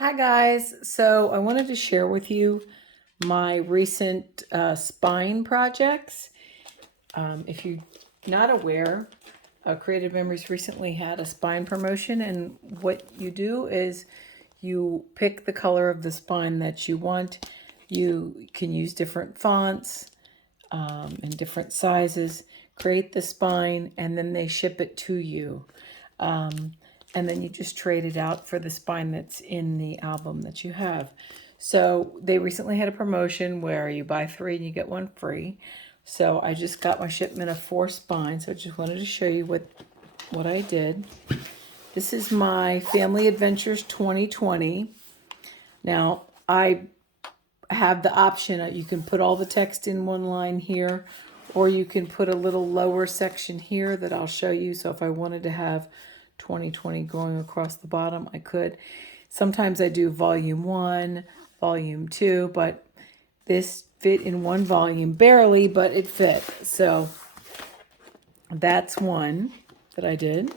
Hi guys, so I wanted to share with you my recent spine projects. If you're not aware, Creative Memories recently had a spine promotion, and what you do is you pick the color of the spine that you want. You can use different fonts and different sizes, create the spine, and then they ship it to you. And then you just trade it out for the spine that's in the album that you have. So they recently had a promotion where you buy 3 and you get 1 free. So I just got my shipment of 4 spines. So I just wanted to show you what I did. This is my Family Adventures 2020. Now I have the option, you can put all the text in one line here, or you can put a little lower section here that I'll show you. So if I wanted to have 2020 going across the bottom, I could. Sometimes I do volume 1, volume 2, but this fit in one volume, barely, but it fit. So that's one that I did.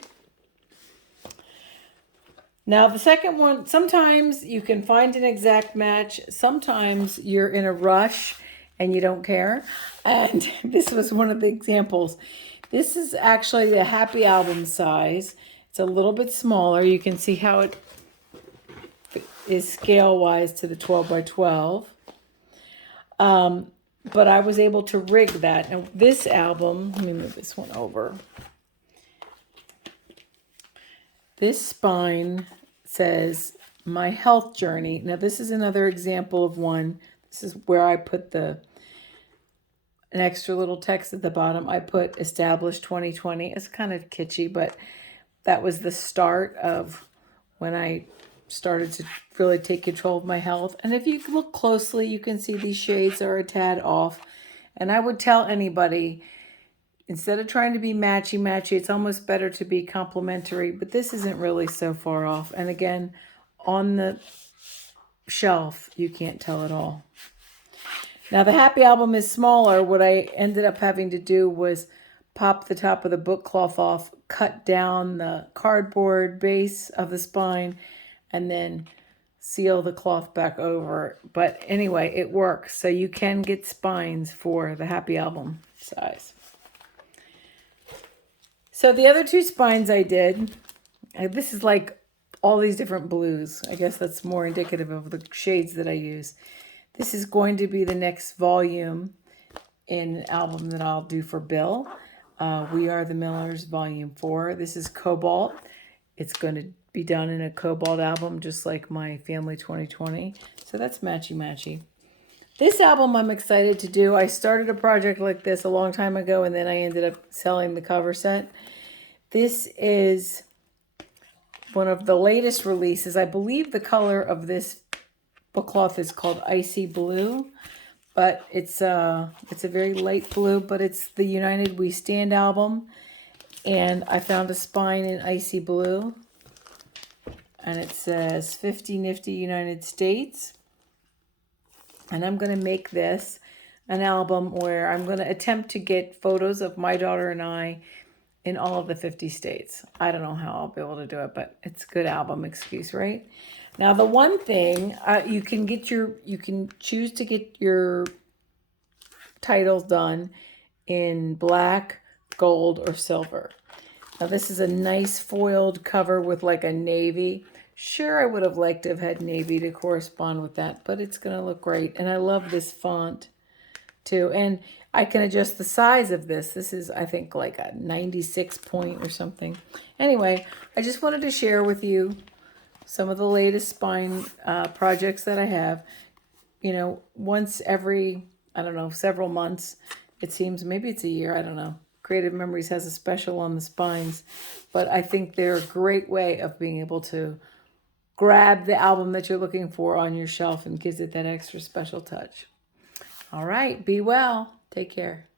Now the second one, sometimes you can find an exact match. Sometimes you're in a rush and you don't care. And this was one of the examples. This is actually the Happy Album size. It's a little bit smaller. You can see how it is scale-wise to the 12 by 12. But I was able to rig that. Now this album, let me move this one over. This spine says my health journey. Now this is another example of one. This is where I put an extra little text at the bottom. I put established 2020. It's kind of kitschy, but that was the start of when I started to really take control of my health. And if you look closely, you can see these shades are a tad off. And I would tell anybody, instead of trying to be matchy-matchy, it's almost better to be complementary. But this isn't really so far off. And again, on the shelf, you can't tell at all. Now, the Happy Album is smaller. What I ended up having to do was pop the top of the book cloth off, cut down the cardboard base of the spine, and then seal the cloth back over. But anyway, it works. So you can get spines for the Happy Album size. So the other 2 spines I did, this is like all these different blues. I guess that's more indicative of the shades that I use. This is going to be the next volume in an album that I'll do for Bill. We Are the Millers, Volume 4. This is Cobalt. It's going to be done in a Cobalt album, just like my Family 2020. So that's matchy-matchy. This album I'm excited to do. I started a project like this a long time ago, and then I ended up selling the cover set. This is one of the latest releases. I believe the color of this book cloth is called Icy Blue. But it's a very light blue, but it's the United We Stand album. And I found a spine in icy blue. And it says 50 Nifty United States. And I'm going to make this an album where I'm going to attempt to get photos of my daughter and I in all of the 50 states. I don't know how I'll be able to do it, but it's a good album excuse, right? Now, the one thing, you can choose to get your titles done in black, gold, or silver. Now, this is a nice foiled cover with like a navy. Sure, I would have liked to have had navy to correspond with that, but it's going to look great. And I love this font too. And I can adjust the size of this. This is, I think, like a 96 point or something. Anyway, I just wanted to share with you some of the latest spine projects that I have. You know, once every, I don't know, several months, it seems, maybe it's a year, I don't know. Creative Memories has a special on the spines, but I think they're a great way of being able to grab the album that you're looking for on your shelf and gives it that extra special touch. All right, be well. Take care.